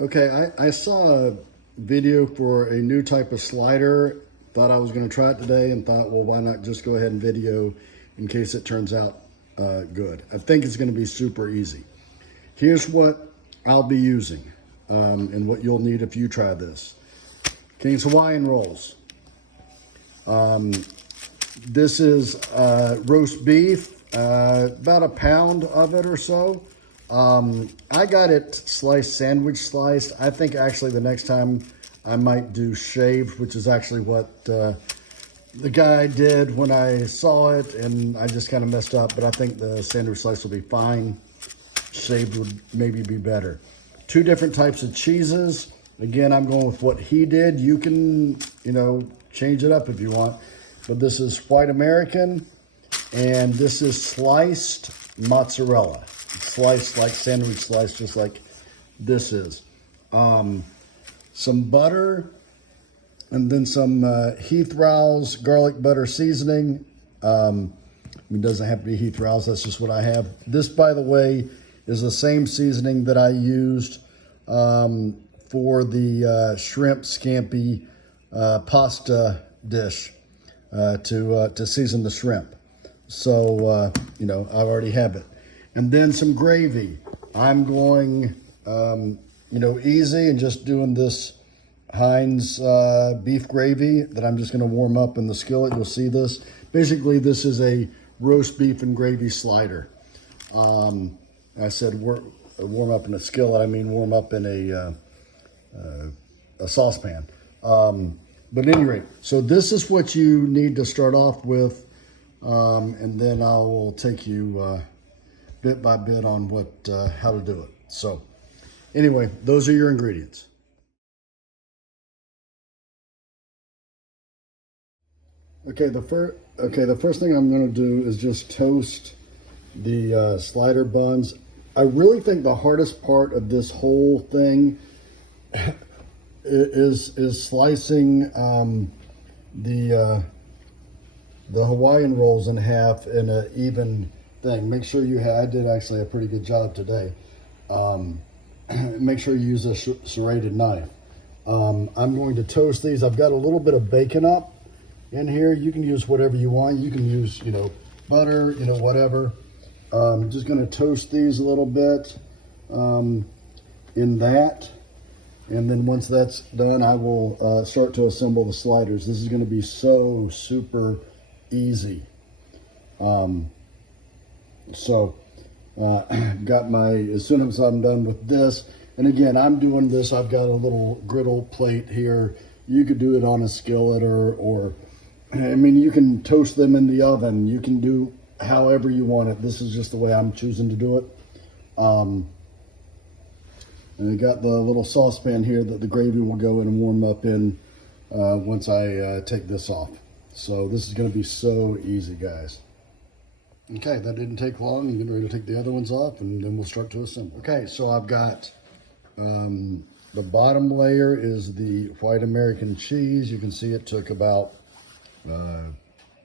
Okay, I saw a video for a new type of slider. Thought I was going to try it today and thought, well, why not just go ahead and video in case it turns out good. I think it's going to be super easy. Here's what I'll be using and what you'll need if you try this. King's Hawaiian rolls. This is roast beef, about a pound of it or so. I got it sliced, sandwich sliced. I think actually the next time I might do shaved, which is actually what the guy did when I saw it, and I just kind of messed up, but I think the sandwich slice will be fine. Shaved would maybe be better. Two different types of cheeses. Again, I'm going with what he did. You can, change it up if you want. But this is white American, and this is sliced mozzarella. Sliced like sandwich slice, just like this is. Some butter, and then some Heath Rowell's garlic butter seasoning. It doesn't have to be Heath Rowell's, that's just what I have. This, by the way, is the same seasoning that I used for the shrimp scampi pasta dish to season the shrimp. So, I already have it. And then some gravy. I'm going, easy and just doing this Heinz beef gravy that I'm just going to warm up in the skillet. You'll see this. Basically, this is a roast beef and gravy slider. I said warm up in a skillet. I mean warm up in a saucepan. But at any rate, so this is what you need to start off with, and then I will take you bit by bit on how to do it. So anyway, those are your ingredients. Okay, the first thing I'm going to do is just toast the slider buns. I really think the hardest part of this whole thing is slicing the Hawaiian rolls in half in an even thing. Make sure I did actually a pretty good job today. Make sure you use a serrated knife. I'm going to toast these. I've got a little bit of bacon up in here. You can use whatever you want. You can use, butter, whatever. I'm just going to toast these a little bit in that. And then once that's done, I will start to assemble the sliders. This is going to be so super easy. Got as soon as I'm done with this, and again, I'm doing this, I've got a little griddle plate here. You could do it on a skillet or you can toast them in the oven. You can do however you want it. This is just the way I'm choosing to do it. And I got the little saucepan here that the gravy will go in and warm up in once I take this off. So this is going to be so easy, guys. Okay, that didn't take long. I'm getting ready to take the other ones off, and then we'll start to assemble. Okay, so I've got the bottom layer is the white American cheese. You can see it took about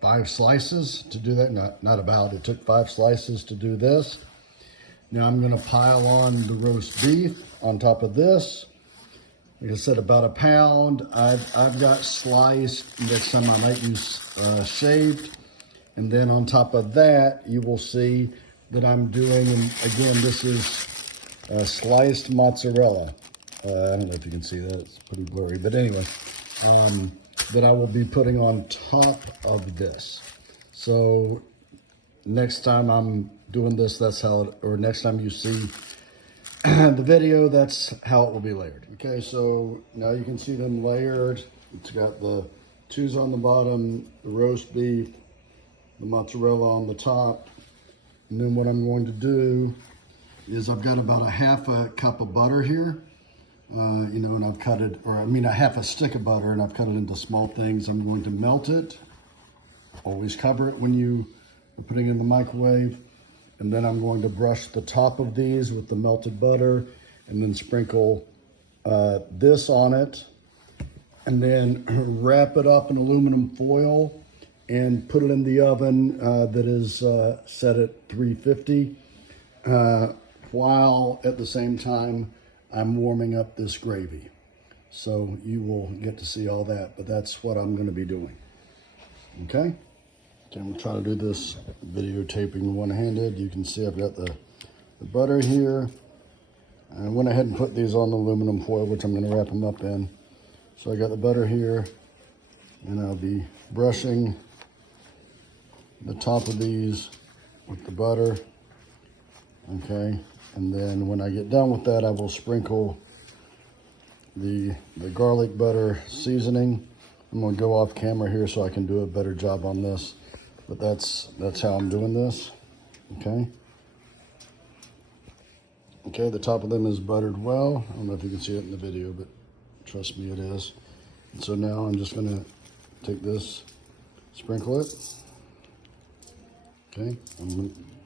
5 slices to do that. It took 5 slices to do this. Now I'm going to pile on the roast beef on top of this. Like I said, about a pound. I've got sliced. Next time I might use shaved. And then on top of that, you will see that I'm doing, and again, this is sliced mozzarella. I don't know if you can see that, it's pretty blurry, but anyway, that I will be putting on top of this. So next time I'm doing this, or next time you see the video, that's how it will be layered. Okay, so now you can see them layered. It's got the cheese on the bottom, the roast beef, the mozzarella on the top. And then what I'm going to do is I've got about a half a cup of butter here, and I've cut it, a half a stick of butter, and I've cut it into small things. I'm going to melt it. Always cover it when you are putting it in the microwave. And then I'm going to brush the top of these with the melted butter and then sprinkle this on it. And then wrap it up in aluminum foil and put it in the oven that is set at 350 while at the same time I'm warming up this gravy. So you will get to see all that, but that's what I'm going to be doing. Okay? I'm going to try to do this videotaping one-handed. You can see I've got the butter here. I went ahead and put these on aluminum foil, which I'm going to wrap them up in. So I got the butter here, and I'll be brushing the top of these with the butter. Okay, and then when I get done with that, I will sprinkle the garlic butter seasoning. I'm going to go off camera here so I can do a better job on this, but that's how I'm doing this. Okay. Okay, the top of them is buttered well. I don't know if you can see it in the video, but trust me, it is. And so now I'm just going to take this, sprinkle it. Okay,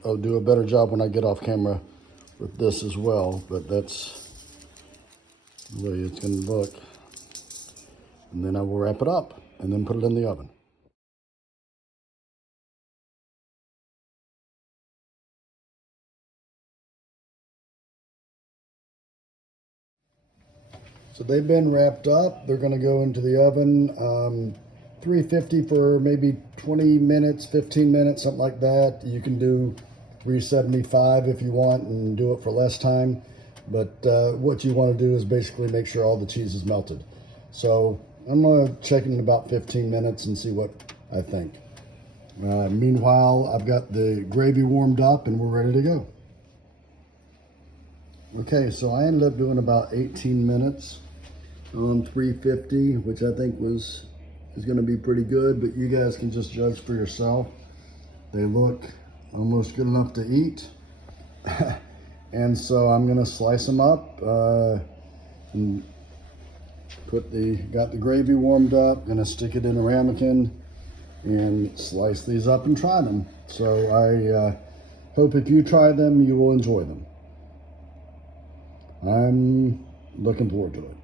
I'll do a better job when I get off camera with this as well, but that's the way it's going to look. And then I will wrap it up and then put it in the oven. So they've been wrapped up. They're going to go into the oven, 350 for maybe 20 minutes, 15 minutes, something like that. You can do 375 if you want and do it for less time. But what you want to do is basically make sure all the cheese is melted. So I'm going to check it in about 15 minutes and see what I think. Meanwhile, I've got the gravy warmed up and we're ready to go. Okay, so I ended up doing about 18 minutes on 350, which I think is going to be pretty good, but you guys can just judge for yourself. They look almost good enough to eat. And so I'm going to slice them up and got the gravy warmed up, going to stick it in a ramekin and slice these up and try them. So I hope if you try them, you will enjoy them. I'm looking forward to it.